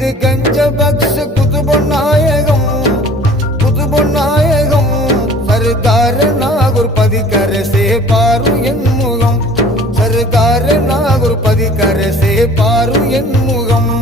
இது கஞ்ச பக்ஷ குதுபொன்னாயகம் குதுபொன்னாயகம் சர்தார நாகூர் பதிக்கரசே பாரு என் முகம் சர்தார நாகூர் பதிக்கரசே பாரு என் முகம்